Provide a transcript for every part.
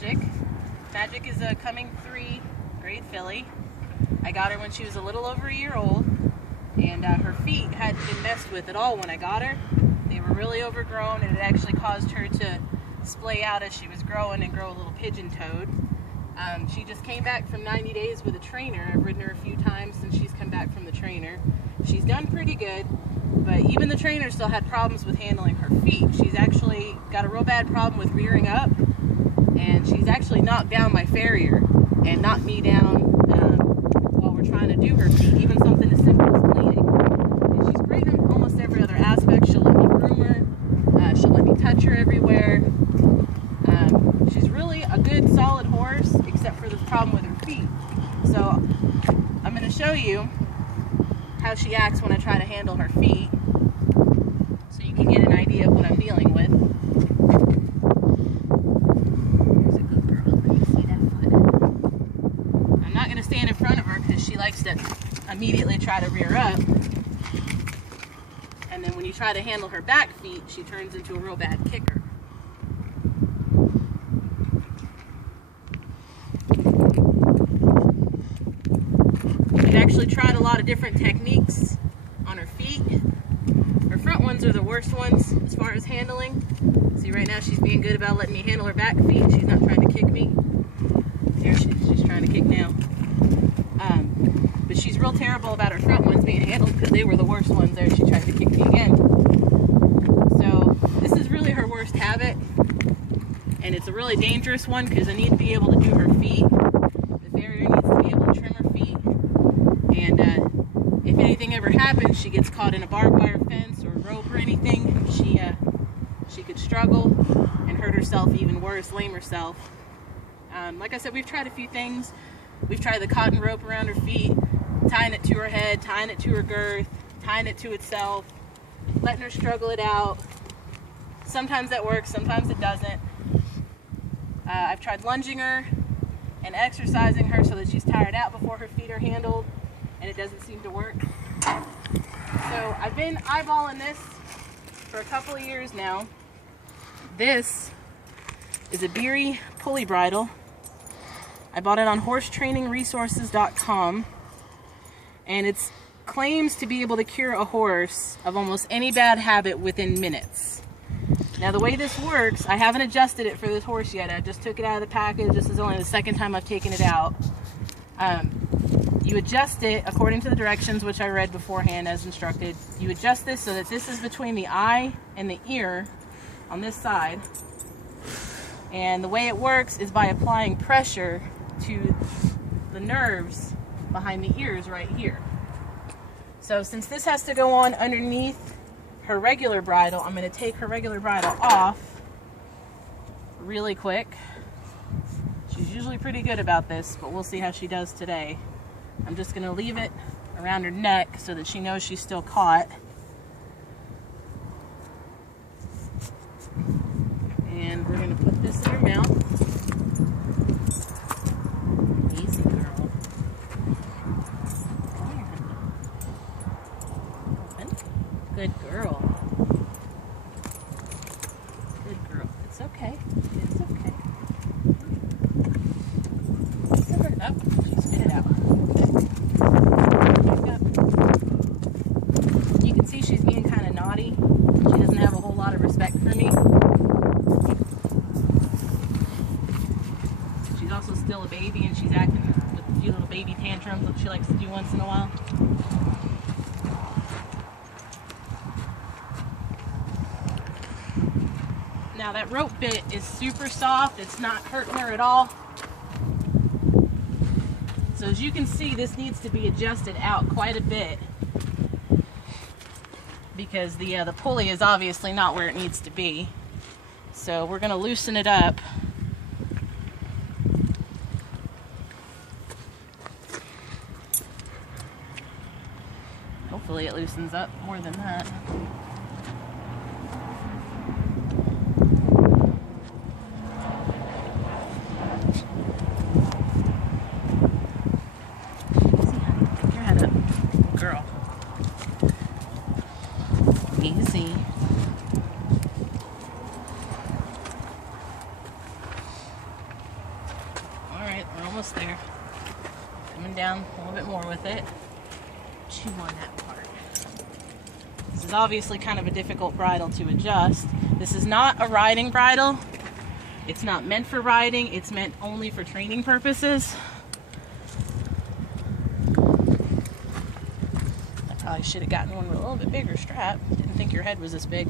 Magic. Magic is a coming 3 grade filly. I got her when she was a little over a year old, and her feet hadn't been messed with at all when I got her. They were really overgrown, and it actually caused her to splay out as she was growing and grow a little pigeon-toed. She just came back from 90 days with a trainer. I've ridden her a few times since she's come back from the trainer. She's done pretty good, but even the trainer still had problems with handling her feet. She's actually got a real bad problem with rearing up, and she's actually knocked down my farrier and knocked me down while we're trying to do her feet, even something as simple as cleaning. And she's great in almost every other aspect. She'll let me groom her, she'll let me touch her everywhere. She's really a good solid horse, except for this problem with her feet. So I'm going to show you how she acts when I try to handle her feet, so you can get an idea of what I'm dealing with. There's a good girl. Let me see that foot. I'm not going to stand in front of her because she likes to immediately try to rear up. And then when you try to handle her back feet, she turns into a real bad kicker. I've actually tried a lot of different techniques on her feet. Her front ones are the worst ones as far as handling. See, right now she's being good about letting me handle her back feet. She's not trying to kick me. There she's trying to kick now. But she's real terrible about her front ones being handled because they were the worst ones. There she tried to kick me again. So this is really her worst habit, and it's a really dangerous one because I need to be able to do her feet. The farrier needs to be able to trim her feet. And if anything ever happens, she gets caught in a barbed wire fence or a rope or anything, she could struggle and hurt herself even worse, lame herself. Like I said, we've tried a few things. We've tried the cotton rope around her feet, tying it to her head, tying it to her girth, tying it to itself, letting her struggle it out. Sometimes that works, sometimes it doesn't. I've tried lunging her and exercising her so that she's tired out before her feet are handled, and it doesn't seem to work. So I've been eyeballing this for a couple of years now. This is a Beery Pulley bridle. I bought it on horsetrainingresources.com, and it claims to be able to cure a horse of almost any bad habit within minutes. Now the way this works, I haven't adjusted it for this horse yet. I just took it out of the package. This is only the second time I've taken it out. You adjust it according to the directions, which I read beforehand as instructed. You adjust this so that this is between the eye and the ear on this side. And the way it works is by applying pressure to the nerves behind the ears right here. So since this has to go on underneath her regular bridle, I'm going to take her regular bridle off really quick. She's usually pretty good about this, but we'll see how she does today. I'm just going to leave it around her neck so that she knows she's still caught. And we're going to put this in her mouth. Easy, girl. Come here, honey. Open. Good girl. Good girl. It's okay. It's okay. Up. She spit it out. You can see she's being kind of naughty. She doesn't have a whole lot of respect for me. She's also still a baby, and she's acting with a few little baby tantrums that she likes to do once in a while. Now that rope bit is super soft. It's not hurting her at all. So as you can see, this needs to be adjusted out quite a bit because the pulley is obviously not where it needs to be. So we're going to loosen it up. Hopefully it loosens up more than that. Girl. Easy. almost there. Coming down a little bit more with it. Chew on that part. This is obviously kind of a difficult bridle to adjust. This is not a riding bridle. It's not meant for riding. It's meant only for training purposes. I probably should have gotten one with a little bit bigger strap. Didn't think your head was this big.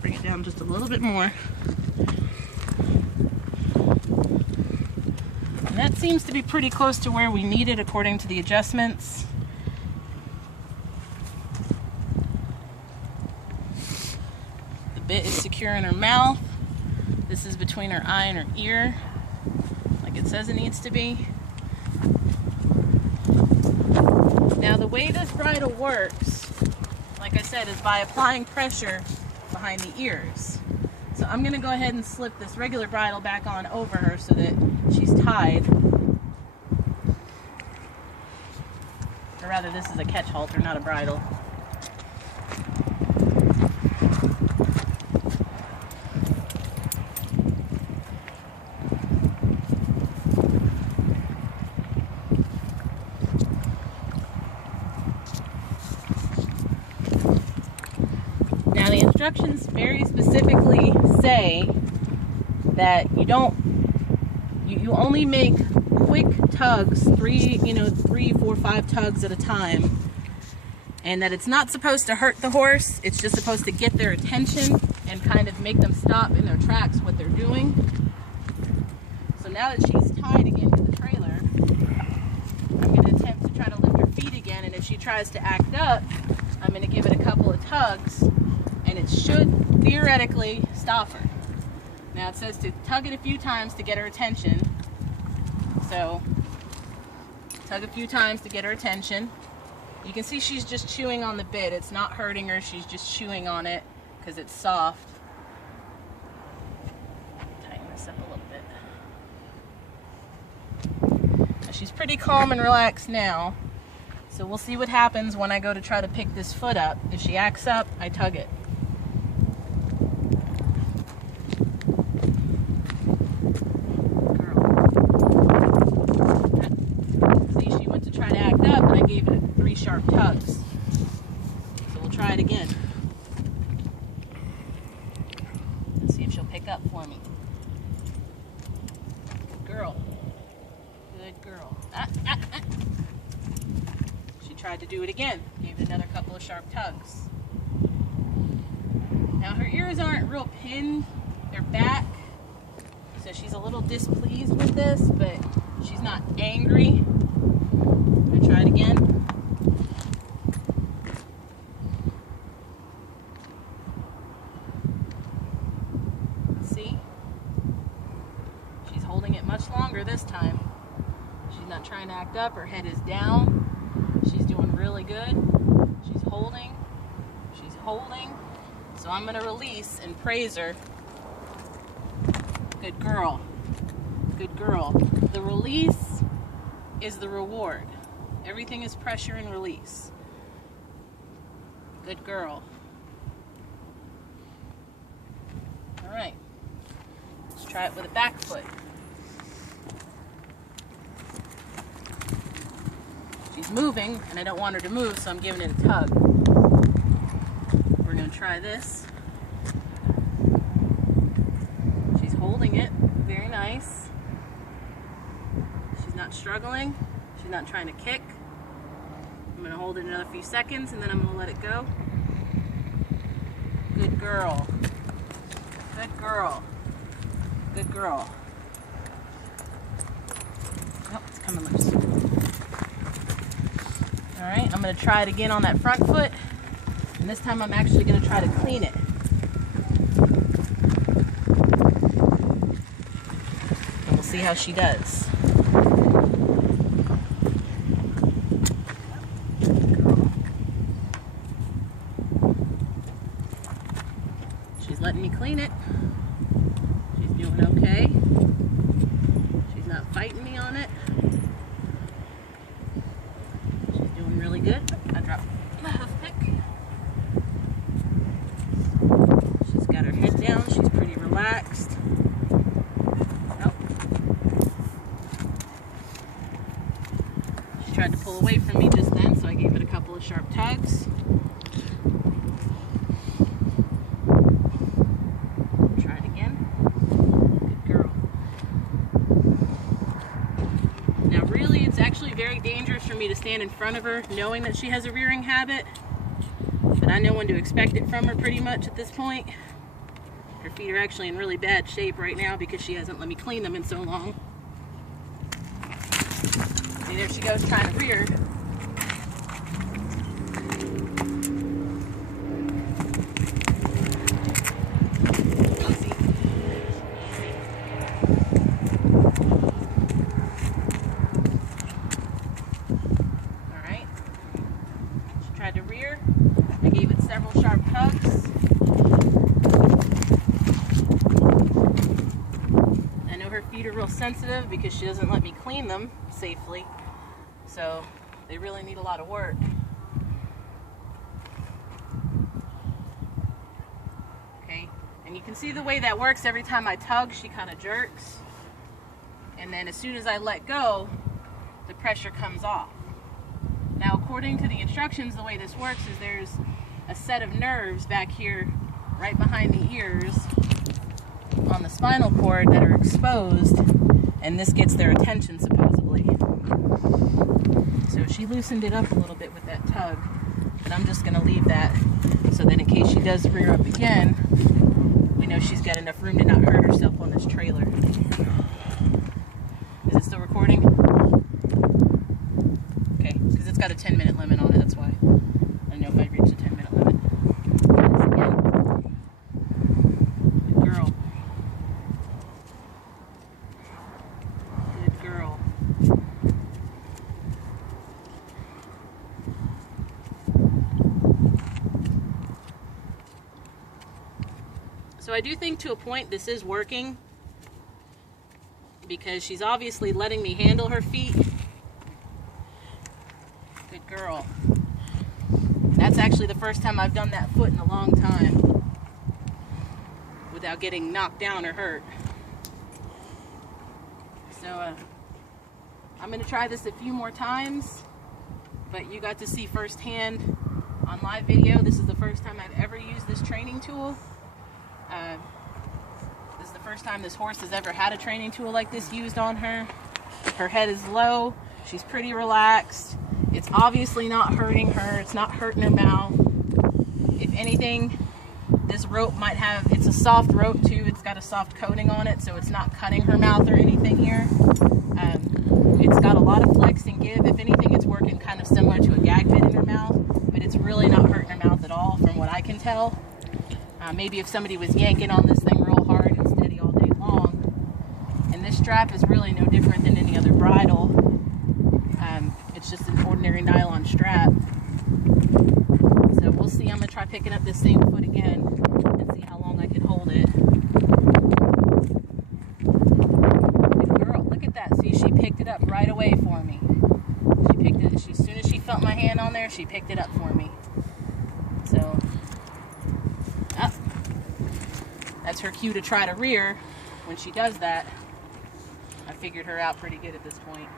Bring it down just a little bit more. And that seems to be pretty close to where we need it according to the adjustments. The bit is secure in her mouth. This is between her eye and her ear, like it says it needs to be. Now the way this bridle works, like I said, is by applying pressure behind the ears. So I'm going to go ahead and slip this regular bridle back on over her so that she's tied. Or rather, this is a catch halter, not a bridle. Now the instructions very specifically say that you only make quick tugs, 3, 4, 5 tugs at a time, and that it's not supposed to hurt the horse. It's just supposed to get their attention and kind of make them stop in their tracks what they're doing. So now that she's tied again to the trailer, I'm going to attempt to try to lift her feet again, and if she tries to act up, I'm going to give it a couple of tugs, and it should theoretically stop her. Now it says to tug it a few times to get her attention. So, tug a few times to get her attention. You can see she's just chewing on the bit. It's not hurting her, she's just chewing on it because it's soft. Tighten this up a little bit. Now, she's pretty calm and relaxed now. So we'll see what happens when I go to try to pick this foot up. If she acts up, I tug it. Gave it 3 sharp tugs. So we'll try it again. Let's see if she'll pick up for me. Good girl. Good girl. She tried to do it again. Gave it another couple of sharp tugs. Now her ears aren't real pinned. They're back. So she's a little displeased with this, but she's not angry. I'm gonna try it again. See? She's holding it much longer this time. She's not trying to act up. Her head is down. She's doing really good. She's holding. She's holding. So I'm gonna release and praise her. Good girl. Good girl. The release is the reward. Everything is pressure and release. Good girl. All right. Let's try it with a back foot. She's moving, and I don't want her to move, so I'm giving it a tug. We're going to try this. She's holding it. Very nice. She's not struggling. She's not trying to kick. I'm going to hold it another few seconds and then I'm going to let it go. Good girl. Good girl. Good girl. Oh, it's coming loose. Alright, I'm going to try it again on that front foot. And this time I'm actually going to try to clean it. And we'll see how she does. Letting me clean it. She's doing okay. She's not fighting me on it. She's doing really good. I dropped the hoof pick. She's got her head down. She's pretty relaxed. me to stand in front of her knowing that she has a rearing habit, but I know when to expect it from her pretty much at this point. Her feet are actually in really bad shape right now because she hasn't let me clean them in so long. See, there she goes trying to rear. To rear. I gave it several sharp tugs. I know her feet are real sensitive because she doesn't let me clean them safely, so they really need a lot of work. Okay, and you can see the way that works. Every time I tug, she kind of jerks, and then as soon as I let go, the pressure comes off. Now, according to the instructions, the way this works is there's a set of nerves back here right behind the ears on the spinal cord that are exposed, and this gets their attention supposedly. So she loosened it up a little bit with that tug, and I'm just going to leave that so that in case she does rear up again, we know she's got enough room to not hurt herself on this trailer. Is it still recording? It's got a 10-minute limit on it, that's why. I don't know if I reached the 10-minute limit. Good girl. Good girl. So I do think to a point this is working because she's obviously letting me handle her feet. Good girl. That's actually the first time I've done that foot in a long time without getting knocked down or hurt. So I'm going to try this a few more times, but you got to see firsthand on live video. This is the first time I've ever used this training tool. This is the first time this horse has ever had a training tool like this used on her. Her head is low. She's pretty relaxed. It's obviously not hurting her. It's not hurting her mouth. If anything, this rope might have, it's a soft rope too. It's got a soft coating on it, so it's not cutting her mouth or anything here. It's got a lot of flex and give. If anything, it's working kind of similar to a gag bit in her mouth, but it's really not hurting her mouth at all from what I can tell. Maybe if somebody was yanking on this thing real hard and steady all day long. And this strap is really no different than any other bridle. It's just an ordinary nylon strap. So we'll see. I'm going to try picking up this same foot again and see how long I can hold it. Good girl. Look at that. See, she picked it up right away for me. She picked it. As soon as she felt my hand on there, she picked it up for me. So, that's her cue to try to rear. When she does that, I figured her out pretty good at this point.